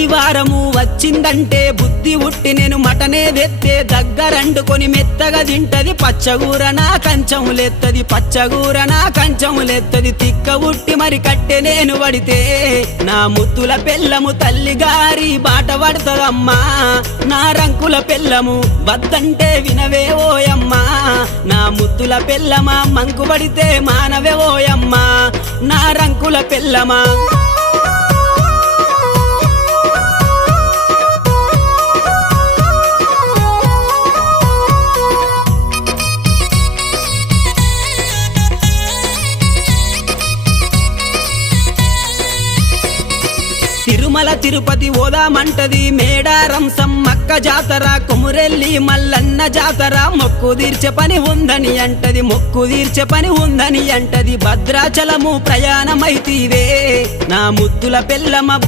ఆదివారము వచ్చిందంటే బుద్ధి ఉట్టి నేను మటనే తెత్తే దగ్గరండుకొని మెత్తగా తింటది పచ్చగూర నా కంచములెత్తది పచ్చగూర నా కంచములెత్తది తిక్క ఉట్టి మరి కట్టె నేను పడితే నా ముత్తుల పెళ్ళము తల్లిగారి బాట పడతదమ్మా నా రంకుల పెళ్ళము వద్దంటే వినవే ఓయమ్మా నా ముత్తుల పెళ్ళమా మంకు పడితే మానవే ఓయమ్మా నా రంకుల పెళ్ళమా తిరుమల తిరుపతి ఓదామంటది మేడారం సమ్మక్క జాతర కొమురెల్లి మల్లన్న జాతర మొక్కు తీర్చే పని ఉందని అంటది మొక్కు తీర్చే పని ఉందని అంటది భద్రాచలము ప్రయాణమైతీవే నా ముద్దుల పెళ్ళమ